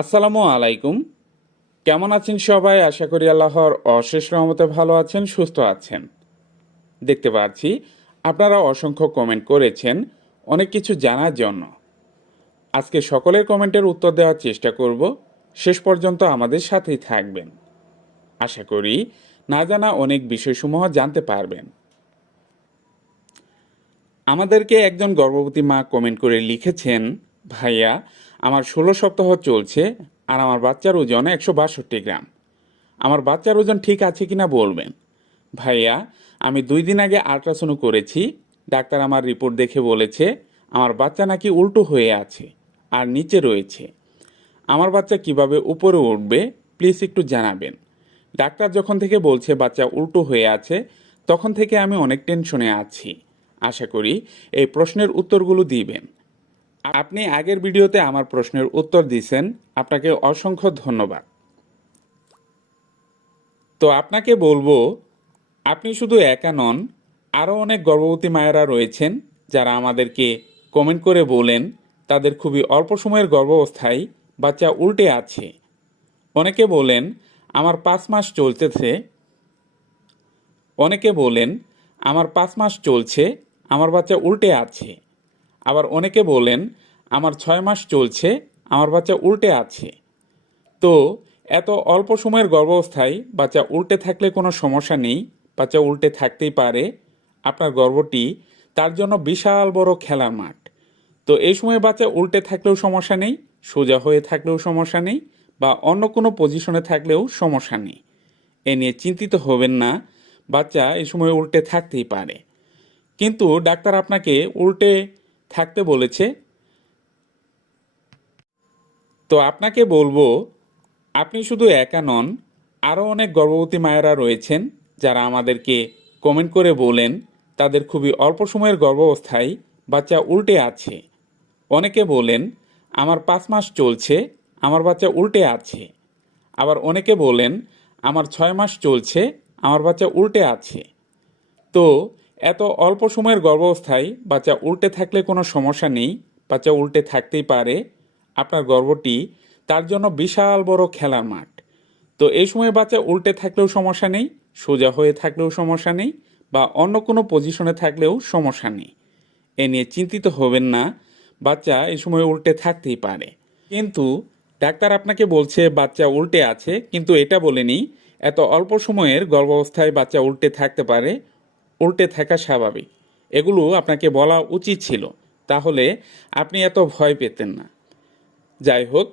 আসসালামু আলাইকুম। কেমন আছেন সবাই? আশা করি আল্লাহর অশেষ রহমতে ভালো আছেন, সুস্থ আছেন। দেখতে পাচ্ছি আপনারা অসংখ্য কমেন্ট করেছেন, অনেক কিছু জানার জন্য। আজকে সকলের কমেন্টের উত্তর দেওয়ার চেষ্টা করব। শেষ পর্যন্ত আমাদের সাথেই থাকবেন। আশা করি না জানা অনেক বিষয়সমূহ জানতে পারবেন। আমাদেরকে একজন গর্ভবতী মা কমেন্ট করে লিখেছেন ভাইয়া, আমার ষোলো সপ্তাহ চলছে আর আমার বাচ্চার ওজন একশো বাষট্টি গ্রাম। আমার বাচ্চার ওজন ঠিক আছে কিনা বলবেন? ভাইয়া, আমি দুই দিন আগে আল্ট্রাসাউন্ড করেছি, ডাক্তার আমার রিপোর্ট দেখে বলেছে আমার বাচ্চা নাকি উল্টো হয়ে আছে আর নিচে রয়েছে। আমার বাচ্চা কীভাবে উপরে উঠবে, প্লিজ একটু জানাবেন। ডাক্তার যখন থেকে বলছে বাচ্চা উল্টো হয়ে আছে, তখন থেকে আমি অনেক টেনশনে আছি। আশা করি এই প্রশ্নের উত্তরগুলো দিবেন। আপনি আগের ভিডিওতে আমার প্রশ্নের উত্তর দিয়েছেন। আপনাকে অসংখ্য ধন্যবাদ। তো আপনাকে বলব, আপনি শুধু একা নন আরও অনেক গর্ভবতী মায়েরা রয়েছেন, যারা আমাদেরকে কমেন্ট করে বলেন, তাদের খুবই অল্প সময়ের গর্ভাবস্থায় বাচ্চা উল্টে আছে। অনেকে বলেন, আমার পাঁচ মাস চলতেছে। অনেকে বলেন, আমার পাঁচ মাস চলছে, আমার বাচ্চা উল্টে আছে। আবার অনেকে বলেন, আমার ছয় মাস চলছে, আমার বাচ্চা উল্টে আছে। তো এত অল্প সময়ের গর্ভাবস্থায় বাচ্চা উল্টে থাকলে কোনো সমস্যা নেই, বাচ্চা উল্টে থাকতেই পারে। আপনার গর্ভটি তার জন্য বিশাল বড় খেলার মাঠ। তো এই সময় বাচ্চা উল্টে থাকলেও সমস্যা নেই, সোজা হয়ে থাকলেও সমস্যা নেই বা অন্য কোনো পজিশনে থাকলেও সমস্যা নেই। এ নিয়ে চিন্তিত হবেন না, বাচ্চা এই সময় উল্টে থাকতেই পারে। কিন্তু ডাক্তার আপনাকে উল্টে থাকতে বলেছে। তো আপনাকে বলব, আপনি শুধু একা নন আরও অনেক গর্ভবতী মায়েরা রয়েছেন যারা আমাদেরকে কমেন্ট করে বলেন, তাদের খুবই অল্প সময়ের গর্ভাবস্থায় বাচ্চা উল্টে আছে। অনেকে বলেন, আমার পাঁচ মাস চলছে, আমার বাচ্চা উল্টে আছে। আবার অনেকে বলেন, আমার ছয় মাস চলছে, আমার বাচ্চা উল্টে আছে। তো এত অল্প সময়ের গর্ভাবস্থায় বাচ্চা উল্টে থাকলে কোনো সমস্যা নেই, বাচ্চা উল্টে থাকতেই পারে। আপনার গর্ভটি তার জন্য বিশাল বড় খেলার মাঠ। তো এই সময় বাচ্চা উল্টে থাকলেও সমস্যা নেই, সোজা হয়ে থাকলেও সমস্যা নেই বা অন্য কোনো পজিশনে থাকলেও সমস্যা নেই। এ নিয়ে চিন্তিত হবেন না, বাচ্চা এই সময় উল্টে থাকতেই পারে। কিন্তু ডাক্তার আপনাকে বলছে বাচ্চা উল্টে আছে, কিন্তু এটা বলেনি, এত অল্প সময়ের গর্ভাবস্থায় বাচ্চা উল্টে থাকতে পারে উল্টে থাকা স্বাভাবিক। এগুলো আপনাকে বলা উচিত ছিল। তাহলে আপনি এত ভয় পেতেন না। যাই হোক,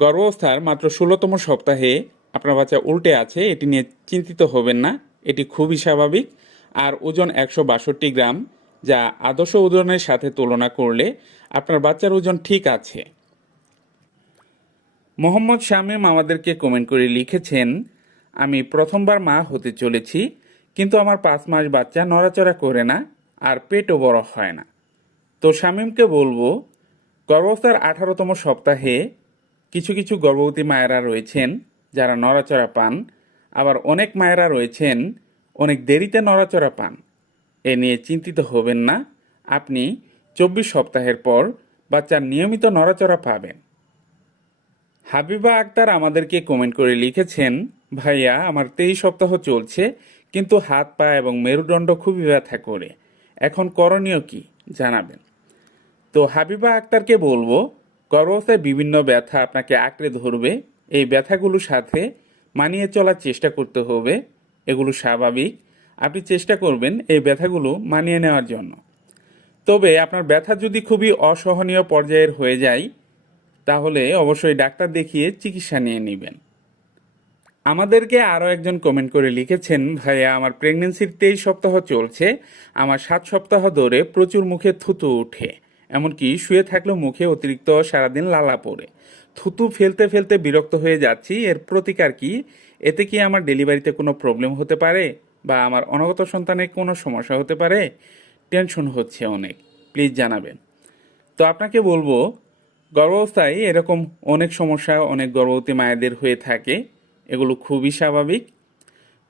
গর্ভাবস্থার মাত্র ষোলোতম সপ্তাহে আপনার বাচ্চা উল্টে আছে, এটি নিয়ে চিন্তিত হবেন না। এটি খুবই স্বাভাবিক। আর ওজন একশো বাষট্টি গ্রাম, যা আদর্শ ওজনের সাথে তুলনা করলে আপনার বাচ্চার ওজন ঠিক আছে। মোহাম্মদ শামীম আমাদেরকে কমেন্ট করে লিখেছেন, আমি প্রথমবার মা হতে চলেছি কিন্তু আমার পাঁচ মাস বাচ্চা নড়াচড়া করে না আর পেটও বড় হয় না। তো শামীমকে বলব, গর্ভাবস্থার আঠারোতম সপ্তাহে কিছু কিছু গর্ভবতী মায়েরা রয়েছেন যারা নড়াচড়া পান, আবার অনেক মায়েরা রয়েছেন অনেক দেরিতে নড়াচড়া পান। এ নিয়ে চিন্তিত হবেন না, আপনি চব্বিশ সপ্তাহের পর বাচ্চার নিয়মিত নড়াচড়া পাবেন। হাবিবা আক্তার আমাদেরকে কমেন্ট করে লিখেছেন, ভাইয়া, আমার তেইশ সপ্তাহ চলছে কিন্তু হাত, পা এবং মেরুদণ্ড খুবই ব্যথা করে। এখন করণীয় কি জানাবেন। তো হাবিবা আক্তারকে বলব গর্ভাবস্থায় বিভিন্ন ব্যথা আপনাকে আঁকড়ে ধরবে। এই ব্যথাগুলোর সাথে মানিয়ে চলার চেষ্টা করতে হবে। এগুলো স্বাভাবিক। আপনি চেষ্টা করবেন এই ব্যথাগুলো মানিয়ে নেওয়ার জন্য। তবে আপনার ব্যথা যদি খুবই অসহনীয় পর্যায়ের হয়ে যায়, তাহলে অবশ্যই ডাক্তার দেখিয়ে চিকিৎসা নিয়ে নেবেন। আমাদেরকে আরও একজন কমেন্ট করে লিখেছেন, ভাইয়া, আমার প্রেগনেন্সির তেইশ সপ্তাহ চলছে। আমার সাত সপ্তাহ ধরে প্রচুর মুখে থুতু ওঠে। এমনকি শুয়ে থাকলেও মুখে অতিরিক্ত সারাদিন লালা পড়ে। থুতু ফেলতে ফেলতে বিরক্ত হয়ে যাচ্ছি। এর প্রতিকার কি? এতে কি আমার ডেলিভারিতে কোনো প্রবলেম হতে পারে? বা আমার অনাগত সন্তানের কোনো সমস্যা হতে পারে? টেনশন হচ্ছে অনেক। প্লিজ জানাবেন। তো আপনাকে বলব, গর্ভাবস্থায় এরকম অনেক সমস্যা, অনেক গর্ভবতী মায়েদের হয়ে থাকে। এগুলো খুবই স্বাভাবিক।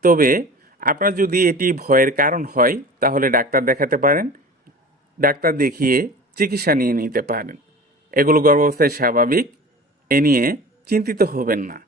তবে আপনার যদি এটি ভয়ের কারণ হয়, তাহলে ডাক্তার দেখাতে পারেন, ডাক্তার দেখিয়ে চিকিৎসা নিয়ে নিতে পারেন। এগুলো গর্ভাবস্থায় স্বাভাবিক, এ নিয়ে চিন্তিত হবেন না।